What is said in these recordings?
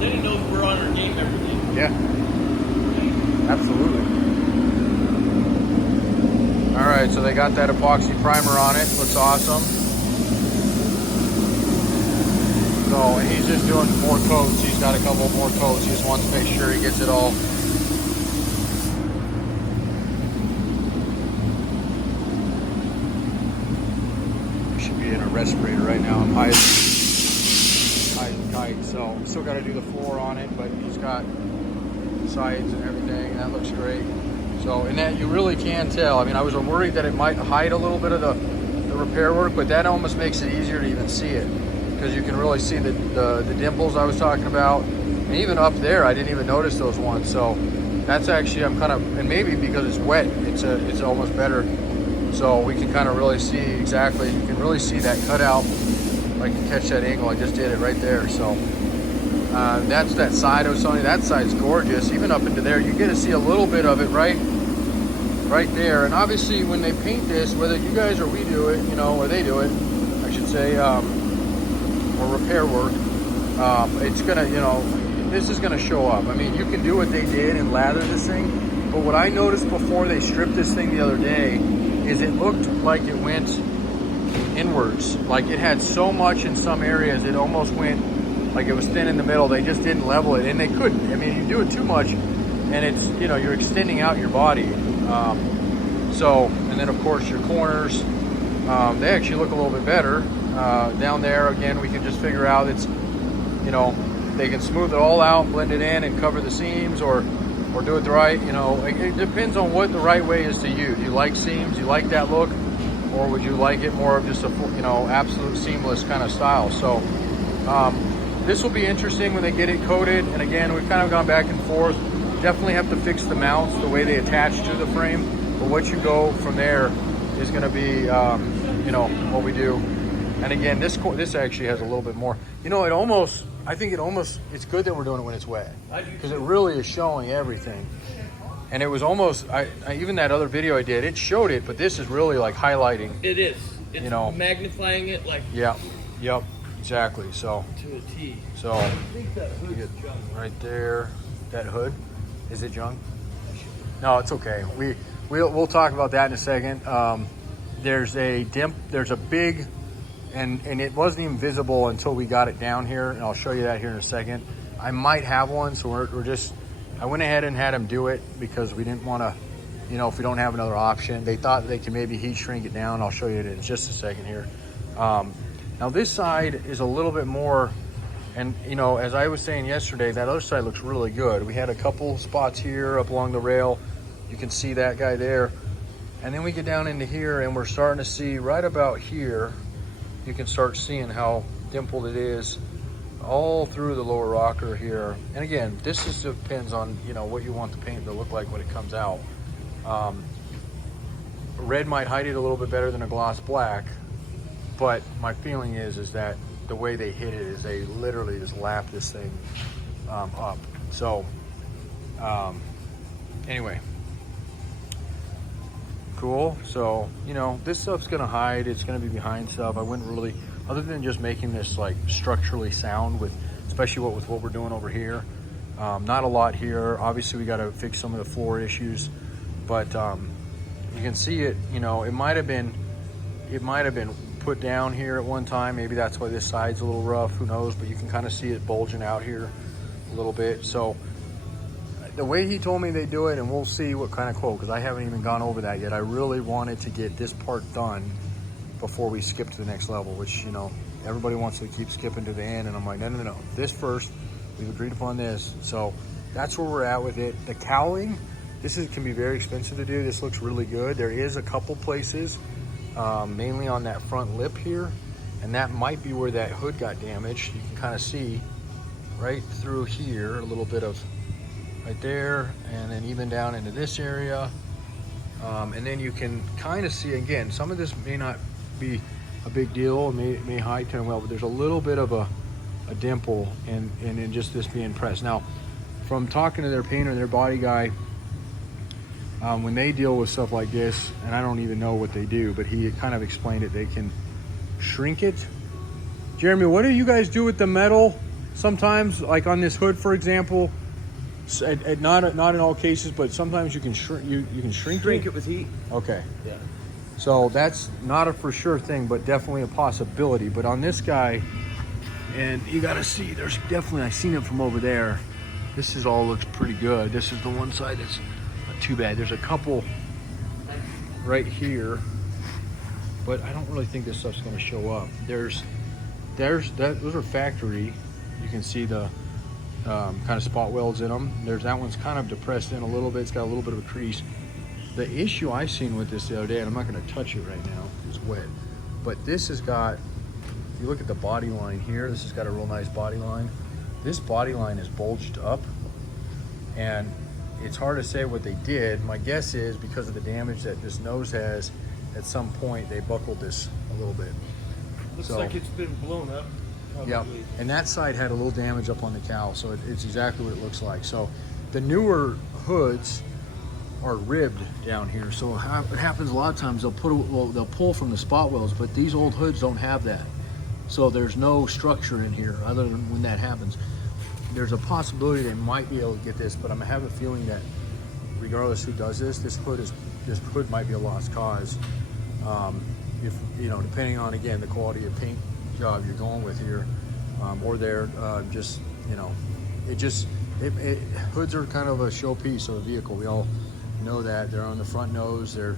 Then he knows we're on our game every day. Yeah, absolutely. All right, so they got that epoxy primer on it. Looks awesome. So, and he's just doing more coats. He's got a couple more coats. He just wants to make sure he gets it all. Should be in a respirator right now. I'm high as kite. So, still got to do the floor on it, but he's got sides and everything. That looks great. So, and that you really can tell. I mean, I was worried that it might hide a little bit of the repair work, but that almost makes it easier to even see it, because you can really see the dimples I was talking about. And even up there, I didn't even notice those ones. So that's actually, I'm kind of, and maybe because it's wet, it's almost better. So we can kind of really see exactly, you can really see that cutout. If I can catch that angle, I just did it right there. So that's that side of Sony. That side's gorgeous. Even up into there, you get to see a little bit of it right there. And obviously when they paint this, whether you guys or we do it, you know, or they do it, I should say, or repair work, it's gonna, you know, this is gonna show up. I mean, you can do what they did and lather this thing, but what I noticed before they stripped this thing the other day is it looked like it went inwards. Like it had so much in some areas, it almost went like it was thin in the middle. They just didn't level it, and they couldn't. I mean, you do it too much and it's, you know, you're extending out your body. So, and then of course your corners, they actually look a little bit better. Down there, again, we can just figure out it's, you know, they can smooth it all out, blend it in and cover the seams, or do it the right, you know, it depends on what the right way is to you. Do you like seams? Do you like that look? Or would you like it more of just a, you know, absolute seamless kind of style? So this will be interesting when they get it coated. And again, we've kind of gone back and forth. Definitely have to fix the mounts, the way they attach to the frame. But what you go from there is going to be, you know, what we do. And again, this actually has a little bit more. You know, I think it's good that we're doing it when it's wet, because it really is showing everything. And it was almost, even that other video I did, it showed it, but this is really like highlighting. It is. It's, you know, magnifying it like. Yeah. Yep. Exactly. So. To a T. So. I think that hood's junk. Right there. That hood. Is it junk? No, it's okay. We'll talk about that in a second. There's a big, and it wasn't even visible until we got it down here, and I'll show you that here in a second. I might have one, so I went ahead and had them do it because we didn't want to, you know, if we don't have another option. They thought they can maybe heat shrink it down. I'll show you it in just a second here. Now this side is a little bit more, and you know, as I was saying yesterday, that other side looks really good. We had a couple spots here up along the rail. You can see that guy there. And then we get down into here and we're starting to see right about here, you can start seeing how dimpled it is all through the lower rocker here. And again, this just depends on, you know, what you want the paint to look like when it comes out. Red might hide it a little bit better than a gloss black, but my feeling is that the way they hit it is they literally just lap this thing up. So anyway, cool. So, you know, this stuff's gonna hide, it's gonna be behind stuff. I wouldn't really, other than just making this like structurally sound, with especially with what we're doing over here. Not a lot here. Obviously we got to fix some of the floor issues, but you can see it, you know, it might have been put down here at one time. Maybe that's why this side's a little rough, who knows, but you can kind of see it bulging out here a little bit. So the way he told me they do it, and we'll see what kind of quote, because I haven't even gone over that yet. I really wanted to get this part done before we skip to the next level, which, you know, everybody wants to keep skipping to the end, and I'm like, no, this first. We've agreed upon this. So that's where we're at with it. The cowling, can be very expensive to do. This looks really good. There is a couple places, mainly on that front lip here, and that might be where that hood got damaged. You can kind of see right through here a little bit of right there, and then even down into this area. And then you can kind of see, again, some of this may not be a big deal, may hide turn well, but there's a little bit of a dimple and then just this being pressed. Now, from talking to their painter, their body guy, when they deal with stuff like this, and I don't even know what they do, but he kind of explained it, they can shrink it. Jeremy, what do you guys do with the metal sometimes, like on this hood, for example, not in all cases, but sometimes you can shrink it with heat. Okay. Yeah. So that's not a for sure thing, but definitely a possibility. But on this guy, and you got to see, there's definitely, I seen it from over there. This is all looks pretty good. This is the one side that's not too bad. There's a couple right here, but I don't really think this stuff's going to show up. Those are factory. You can see the kind of spot welds in them. That one's kind of depressed in a little bit. It's got a little bit of a crease. The issue I've seen with this the other day, and I'm not going to touch it right now, it's wet, but this has got, if you look at the body line here, this has got a real nice body line. This body line is bulged up, and it's hard to say what they did. My guess is because of the damage that this nose has, at some point they buckled this a little bit. Looks like it's been blown up. Yeah, and that side had a little damage up on the cowl, so it's exactly what it looks like. So the newer hoods are ribbed down here, so what happens a lot of times, they'll pull from the spot welds, but these old hoods don't have that. So there's no structure in here other than when that happens. There's a possibility they might be able to get this, but I have a feeling that regardless who does this hood might be a lost cause. If depending on, again, the quality of paint job you're going with here, or there, hoods are kind of a showpiece of a vehicle. We all know that. They're on the front nose. They're,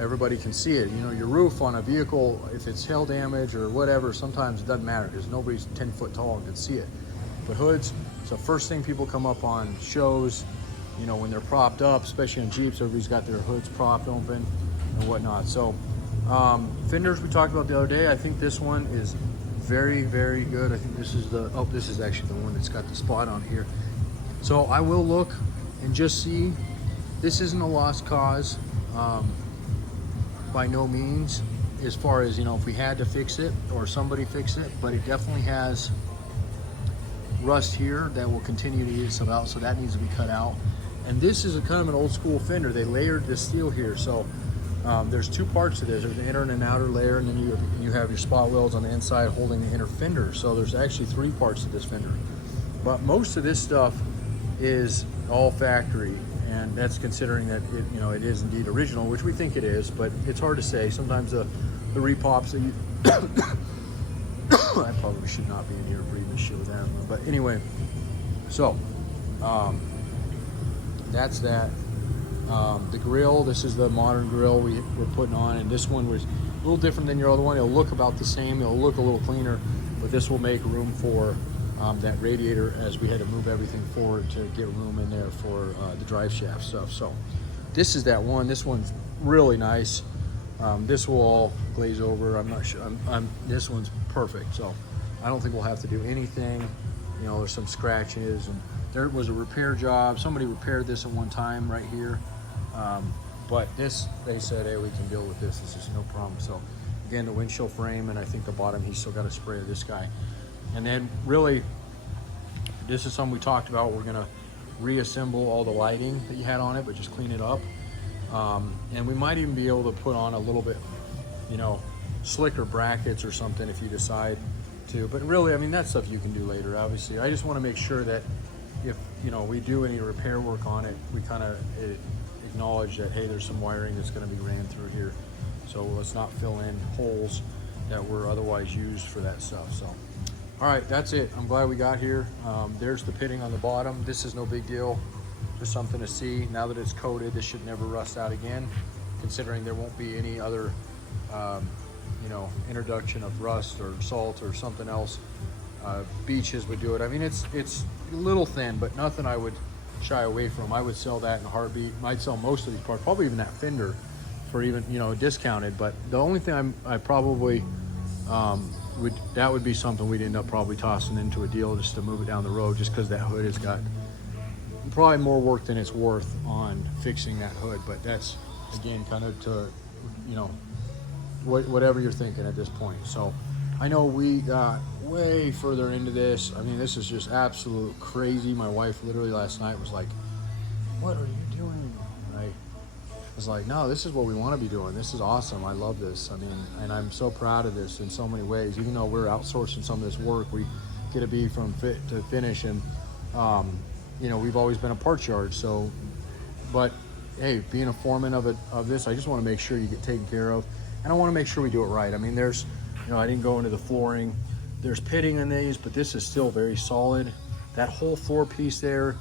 everybody can see it. Your roof on a vehicle, if it's hail damage or whatever, sometimes it doesn't matter because nobody's 10 foot tall and can see it. But hoods, it's the first thing people come up on shows, when they're propped up, especially in Jeeps, everybody's got their hoods propped open and whatnot. So fenders we talked about the other day, I think this one is very, very good. I think this is actually the one that's got the spot on here. So I will look and just see. This isn't a lost cause. By no means, as far as if we had to fix it or somebody fix it, but it definitely has rust here that will continue to eat itself out, so that needs to be cut out. And this is a kind of an old school fender. They layered this steel here, so there's two parts to this. There's an inner and an outer layer, and then you have your spot welds on the inside holding the inner fender. So there's actually three parts to this fender, but most of this stuff is all factory. And that's considering that it is indeed original, which we think it is, but it's hard to say. Sometimes the repops that you I probably should not be in here breathing this shit with them. But anyway, so that's that. The grill, this is the modern grill we're putting on, and this one was a little different than your other one. It'll look about the same, it'll look a little cleaner, but this will make room for that radiator, as we had to move everything forward to get room in there for the drive shaft stuff. So this is that one. This one's really nice. This will all glaze over. I'm not sure. This one's perfect. So I don't think we'll have to do anything. There's some scratches, and there was a repair job. Somebody repaired this at one time right here. But this, they said, hey, we can deal with this. This is no problem. So again, the windshield frame, and I think the bottom, he's still got a spray of this guy. And then really, this is something we talked about. We're gonna reassemble all the lighting that you had on it, but just clean it up. And we might even be able to put on a little bit, slicker brackets or something if you decide to. But really, I mean, that's stuff you can do later, obviously. I just wanna make sure that if, we do any repair work on it, we kind of acknowledge that, hey, there's some wiring that's gonna be ran through here. So let's not fill in holes that were otherwise used for that stuff. So. All right, that's it. I'm glad we got here. There's the pitting on the bottom. This is no big deal, just something to see. Now that it's coated, this should never rust out again, considering there won't be any other, introduction of rust or salt or something else. Beaches would do it. I mean, it's a little thin, but nothing I would shy away from. I would sell that in a heartbeat. I'd sell most of these parts, probably even that fender, for even discounted. But the only thing I probably that would be something we'd end up probably tossing into a deal just to move it down the road, just because that hood has got probably more work than it's worth on fixing that hood. But that's, again, kind of to, whatever you're thinking at this point. So I know we got way further into this. I mean, this is just absolute crazy. My wife literally last night was like, what are you doing? Right? I was like, no, this is what we want to be doing. This is awesome. I love this. I mean, and I'm so proud of this in so many ways. Even though we're outsourcing some of this work, we get a bee from fit to finish. And you know, we've always been a parts yard, so. But hey, being a foreman of this, I just want to make sure you get taken care of, and I want to make sure we do it right. I mean, there's, you know, I didn't go into the flooring. There's pitting in these, but this is still very solid. That whole floor piece there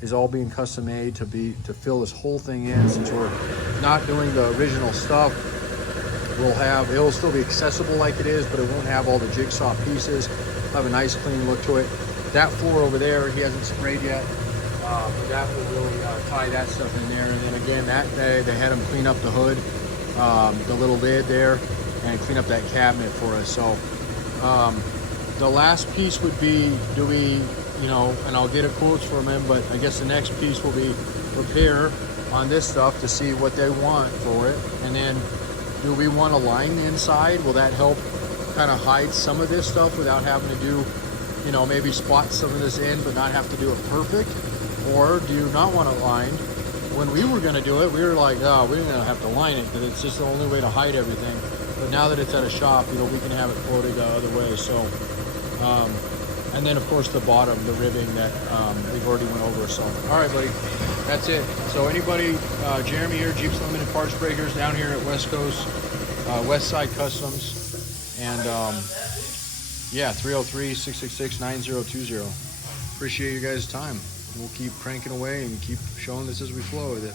is all being custom made to fill this whole thing in. Since we're not doing the original stuff, it'll still be accessible like it is, but it won't have all the jigsaw pieces. It'll have a nice clean look to it. That floor over there, he hasn't sprayed yet, but that will really tie that stuff in there. And then again, that day they had him clean up the hood, the little lid there, and clean up that cabinet for us. So the last piece would be, do we, you know, and I'll get a quotes from him, but I guess the next piece will be repair on this stuff to see what they want for it. And then do we want to line the inside? Will that help kind of hide some of this stuff without having to do, you know, maybe spot some of this in but not have to do it perfect? Or do you not want it lined? When we were going to do it, we were like, oh, we're going to have to line it because it's just the only way to hide everything. But now that it's at a shop, you know, we can have it quoted the other way. So and then of course the bottom, the ribbing that we've already went over. So all right, buddy, that's it. So anybody, Jeremy here, Jeeps Limited Parts Breakers down here at West Coast, West Side Customs, and yeah, 303-666-9020. Appreciate you guys' time. We'll keep cranking away and keep showing this as we flow with it.